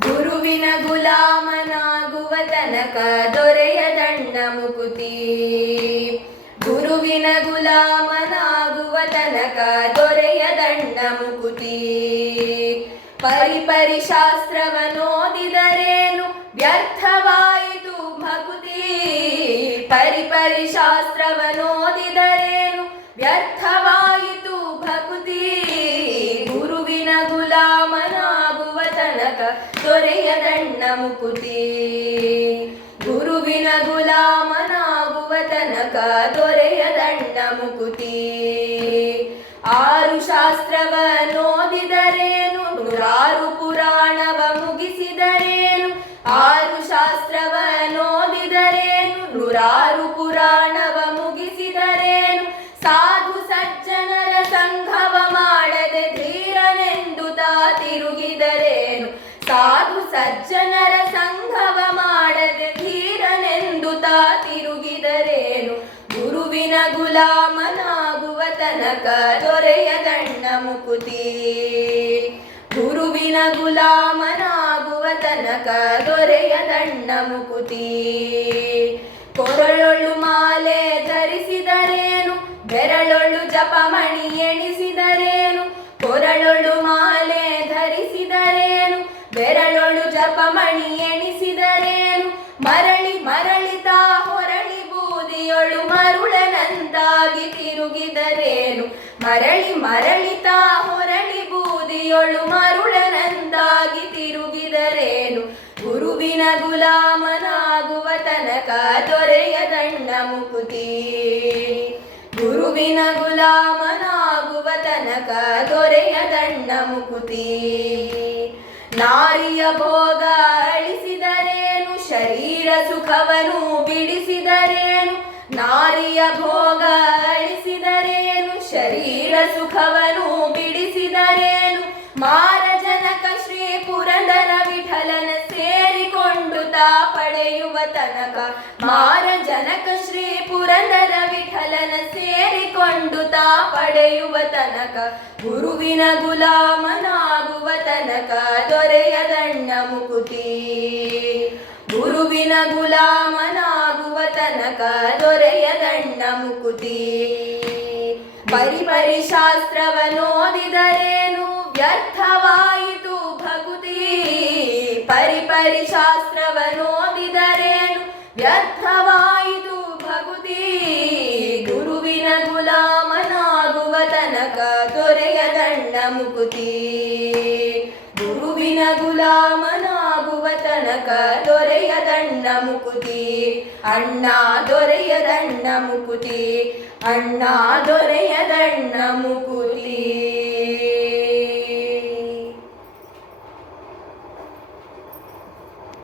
ಗುರುವಿನ ಗುಲಾಮನಾಗುವ ತನಕ ದೊರೆಯ ದಂಡ ಮುಕುತಿ. ಗುರುವಿನ ಗುಲಾಮನಾಗುವ ತನಕ ದೊರೆಯ ದಂಡ ಮುಕುತಿ. ಪರಿಪರಿ ಶಾಸ್ತ್ರವನ್ನೋದಿದರೇನು ವ್ಯರ್ಥವಾಯಿತು ಭಕುತಿ. ಪರಿಪರಿ ಶಾಸ್ತ್ರವನ್ನೋದಿದರೇನು ವ್ಯರ್ಥವಾಯಿತು ಭಕುತಿ. ಗುರುವಿನ ಗುಲಾಮನಾಗುವ ತನಕ ದೊರೆಯ ದಂಡ ಮುಕುತಿ. ಗುರುವಿನ ಗುಲಾಮನಾಗುವ ತನಕ ದೊರೆಯ ದಂಡ ಮುಕುತಿ. ಆರು ಶಾಸ್ತ್ರವನ್ನೋದಿದರೇನು ನೂರಾರು ಪುರಾಣವ ಮುಗಿಸಿದರೇನು. ಆರು ಶಾಸ್ತ್ರವನ್ನೋದಿದರೇನು ನೂರಾರು ಪುರಾಣವ ಮುಗಿಸಿದರೇನು. ಸಾಧು ಸಜ್ಜನರ ಸಂಘವ ಮಾಡದೆ ಧೀರನೆಂದು ತಾ ತಿರುಗಿದರೇನು. ಸಾಧು ಸಜ್ಜನರ ಸಂಘವ ಮಾಡದೆ ಧೀರನೆಂದು ತಾ ತಿರುಗಿದರೇನು. ಗುರುವಿನ ಗುಲಾಮನಾಗುವ ತನಕ ದೊರೆಯ ದಂಡ ಮುಕುತಿ. ಗುರುವಿನ ಗುಲಾಮನಾಗುವ ತನಕ ದೊರೆಯ ದಂಡ ಮುಕುತಿ. ಕೊರಳೊಳು ಮಾಲೆ ಧರಿಸಿದರೇನು ಬೆರಳೊಳು ಜಪಮಣಿ ಎಣಿಸಿದರೇನು. ಕೊರಳೊಳು ಮಾಲೆ ಧರಿಸಿದರೇನು ಬೆರಳೊಳು ಜಪಮಣಿ ಎಣಿಸಿದರೇನು. ಮರಳಿ ಮರಳಿತಾ ಹೊರಳಿ ಬೂದಿಯೊಳು ಮರುಳನಂತಾಗಿ ತಿರುಗಿದರೇನು. ಮರಳಿ ಮರಳಿತಾ ಹೊರಳಿ ಬೂದಿಯೊಳು ಮರುಳನಂತಾಗಿ ತಿರುಗಿದರೇನು. ಗುರುವಿನ ಗುಲಾಮನಾಗುವ ತನಕ ದೊರೆಯ ದಂಡ ಮುಕುತಿ. ಗುರುವಿನ ಗುಲಾಮನಾಗುವ ತನಕ ದೊರೆಯ ದಂಡ ಮುಕುತಿ. ನಾರಿಯ ಭೋಗ ಅಳಿಸಿದರೇನು ಶರೀರ ಸುಖವನು ಬಿಡಿಸಿದರೇನು. ನಾರಿಯ ಭೋಗ ಅಳಿಸಿದರೇನು ಶರೀರ ಸುಖವನು ಬಿಡಿಸಿದರೇನು. ಮಾರ ಜನಕ ಶ್ರೀ ಪುರಂದರ ವಿಠಲನ ಸೇರಿಕೊಂಡು ತಾ ಪಡೆಯುವ ತನಕ. ಮಾರ ಜನಕ ಶ್ರೀ ಪುರಂದರ ವಿಠಲನ ಸೇರಿಕೊಂಡು ತಾ ಪಡೆಯುವ ತನಕ. ಗುರುವಿನ ಗುಲಾಮನಾಗುವ ತನಕ ದೊರೆಯ ದಂಡ ಮುಕುತಿ. ಗುರುವಿನ ಗುಲಾಮನಾಗುವ ತನಕ ದೊರೆಯ ದಂಡ ಮುಕುತಿ. ಪರಿಪರಿ ಶಾಸ್ತ್ರವನ್ನೋದಿದರೇನು ವ್ಯರ್ಥವಾಯಿತು ಭಕುತಿ. ಪರಿಪರಿ ಶಾಸ್ತ್ರವನ್ನೋದಿದರೇನು ವ್ಯರ್ಥವಾಯಿತು ಭಕುತಿ. ಗುರುವಿನ ಗುಲಾಮನಾಗುವ ತನಕ ದೊರೆಯ ದಂಡ ಮುಕುತಿ. ಗುರುವಿನ ಗುಲಾಮನಾಗುವ ತನಕ ದೊರೆಯ ದಂಡ ಮುಕುತಿ. ಅಣ್ಣ ದೊರೆಯ ದಂಡ ಮುಕುತಿ. ಅಣ್ಣ ದೊರೆಯ ದಂಡ ಮುಕುತಿ.